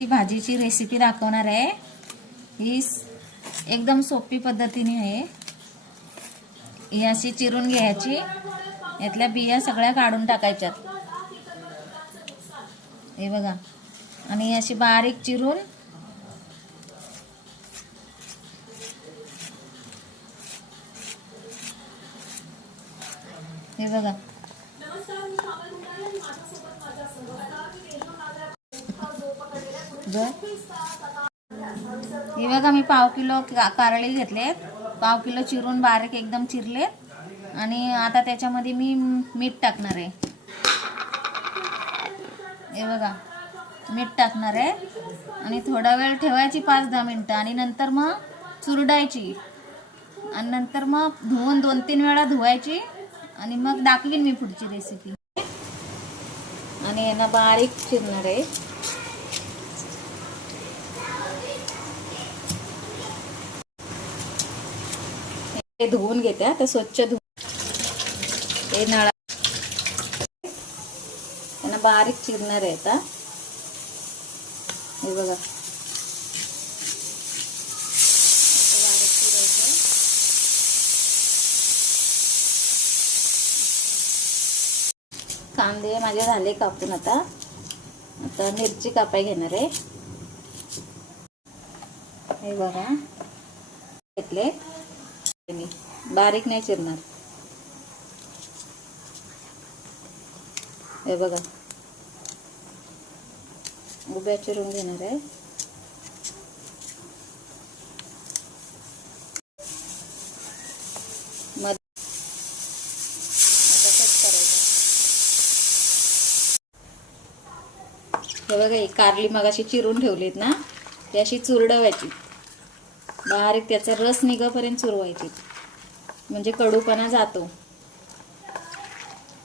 ही भाजीची रेसिपी दाखवणार आहे. ही एकदम सोपी पद्धतीने आहे. ही अशी चिरून घ्यायची. यातल्या बिया सगळ्या काढून टाकायच्यात. हे बघा. आणि अशी बारीक चिरून हे बघा. हे बघा मी पाव किलो का- कारळे घेतलेत पाव किलो चिरून बारीक एकदम चिरलेत आणि आता त्याच्यामध्ये मी मीठ टाकणार आहे. हे बघा मीठ टाकणार आहे. आणि थोडा वेळ ठेवायची पाच दहा मिनटं. आणि नंतर मग चुरडायची. आणि नंतर मग धुवून दोन तीन वेळा धुवायची. आणि मग दाखवीन मी पुढची रेसिपी आणि यांना बारीक चिरणार आहे. हे धुवून घेते आता स्वच्छ धु हे नळा त्यांना बारीक चिरणार आहे आता हे बघा. बारीक चिरायचं. कांदे माझे झाले कापून आता. आता मिरची कापाय घेणार आहे. हे बघा. घेतले. मी बारीक नाही चिरणार. हे बघा. उभ्या चिरून घेणार आहे. मध आता हे बघा ही कारली मगाशी चिरून ठेवलीत ना ती अशी चुरडवायची बारीक त्याचा रस निघापर्यंत चुरवायची म्हणजे कडूपणा जातो.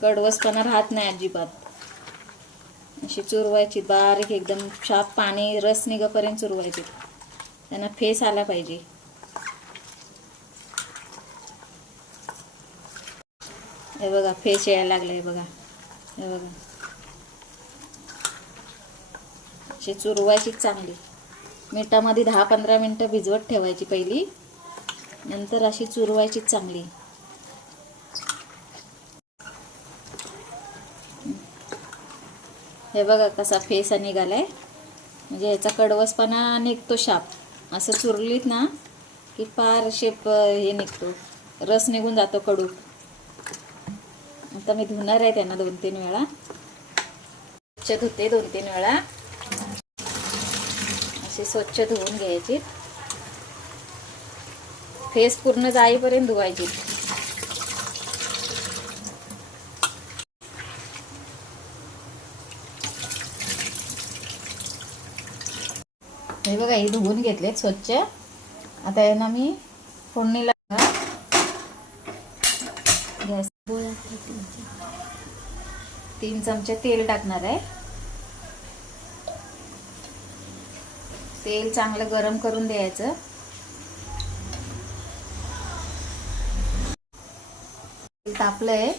कडवसपणा राहत नाही अजिबात. अशी चुरवायची बारीक एकदम शाप पाणी रस निघापर्यंत चुरवायची. त्यांना फेस आला पाहिजे. हे बघा फेस यायला लागलाय बघा. हे बघा. अशी चुरवायची चांगली. मिठामध्ये दहा पंधरा मिनटं भिजवत ठेवायची पहिली. नंतर अशी चुरवायची चांगली. हे बघा कसा फेस आहे म्हणजे याचा कडवसपणा निघतो शाप. असं चुरलीत ना की फार शेप हे निघतो. रस निघून जातो कडू. आता मी धुणार आहे त्यांना दोन तीन वेळा. स्वच्छ धुते दोन तीन वेळा. अशी स्वच्छ धुवून घ्यायची. फेस पूर्ण जाईपर्यंत धुवायची. हे बघा हे धुवून घेतलेत स्वच्छ. आता यांना मी फोडणीला गॅस तीन चमचे तेल टाकणार आहे. तेल चांगलं गरम करून द्यायचं. तेल तापलंय.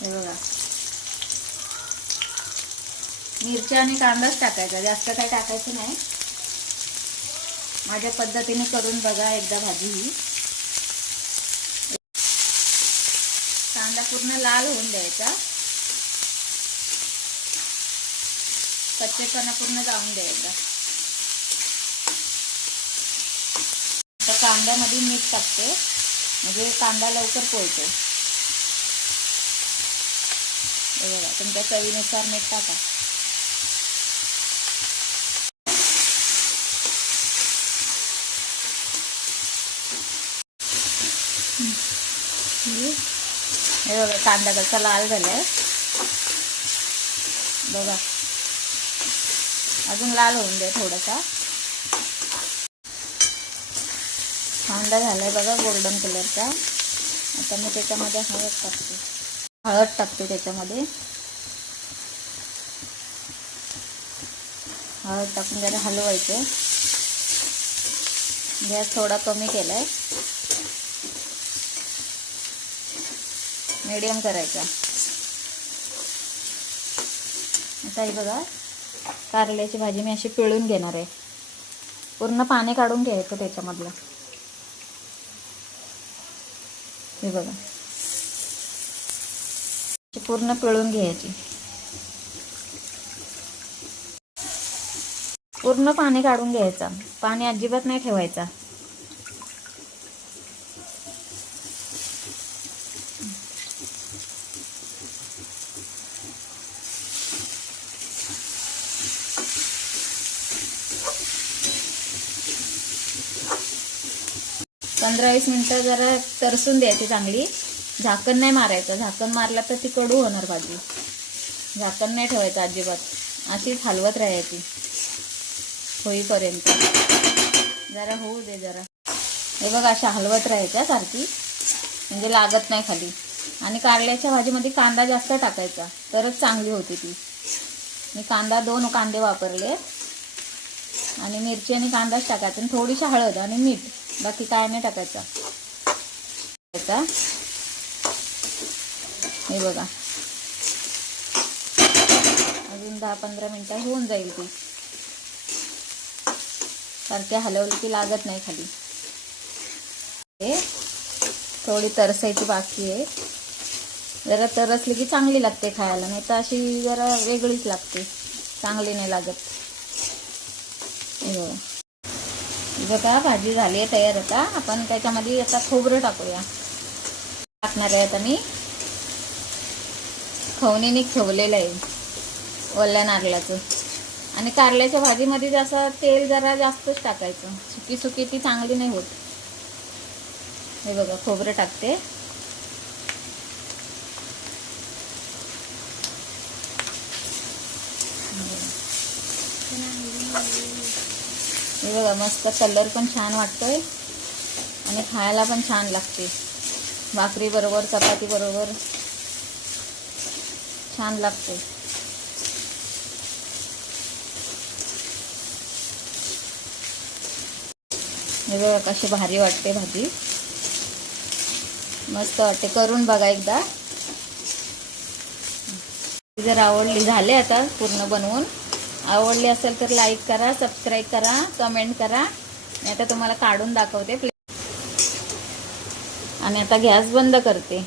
हे बघा. मिरच्या आणि कांदाच टाकायचा. जास्त काही टाकायचं नाही. माझ्या पद्धतीने करून बघा एकदा भाजी ही. कांदा पूर्ण लाल होऊन द्यायचा. कच्चेपणा पूर्ण जाऊन द्यायचा. आता कांद्यामध्ये मीठ टाकते. म्हणजे कांदा लवकर पोळतो. बघा तुमच्या चवीनुसार मीठ टाका. हे बघा कांदा कसा लाल झालाय. बघा. अजून लाल होऊन द्या थोडासा. कांदा झालाय बघा गोल्डन कलरचा आता मी त्याच्यामध्ये हळद टाकते. हळद टाकते त्याच्यामध्ये. हळद टाकून जरा हलवायचं. गॅस थोडा कमी केलाय. मीडियम करायचा. आता हे बघा. कारल्याची भाजी मी अशी पिळून घेणार आहे. पूर्ण पाणी काढून घ्यायचं त्याच्यामधलं. हे बघा. पूर्ण पिळून घ्यायची. पूर्ण पाणी काढून घ्यायचं. पाणी अजिबात नाही ठेवायचा. पंधरा वीस मिनटं जरा तरसून द्यायची चांगली. झाकण नाही मारायचं. झाकण मारलं तर ती कडू होणार भाजी. झाकण नाही ठेवायचं अजिबात. अशीच हलवत राहायची. होईपर्यंत. जरा होऊ दे जरा. हे बघ अशा हलवत राहायच्या सारखी. म्हणजे लागत नाही खाली. आणि कारल्याच्या भाजीमध्ये कांदा जास्त टाकायचा. तरच चांगली होती ती. मी कांदा दोन कांदे वापरले. आणि मिरची आणि कांदाच टाकायचा. आणि थोडीशी हळद आणि मीठ. बाकी काय नाही टाकायचं. टाकायचा. हे बघा. अजून दहा पंधरा मिनटं होऊन जाईल ती. सारखे हलवली की लागत नाही खाली. हे थोडी तरसायची बाकी आहे. जरा तरसली की चांगली लागते खायला नाही तर अशी जरा वेगळीच लागते. चांगली नाही लागत. हे बघा. बघा भाजी झाली आहे तयार आता. आपण त्याच्यामध्ये आता खोबरं टाकूया. टाकणार आहे आता मी. खवणीने ठेवलेलं आहे. ओल्या नारळाचं. आणि कारल्याच्या भाजीमध्ये जसं तेल जरा जास्तच टाकायचं. सुकी सुकी ती चांगली नाही होत. हे बघा खोबरं टाकते. हे बघा मस्त कलर पण छान वाटतोय आणि खायला पण छान लागते. भाकरी बरोबर चपाती बरोबर छान लागते. हे बघा कशी भारी वाटते भाजी. मस्त वाटते. करून बघा एकदा. जर आवडली झाले आता पूर्ण बनवून. आवडली असेल तर लाईक करा सबस्क्राईब करा कमेंट करा. मी आता तुम्हाला काढून दाखवते. आणि आता गॅस बंद करते.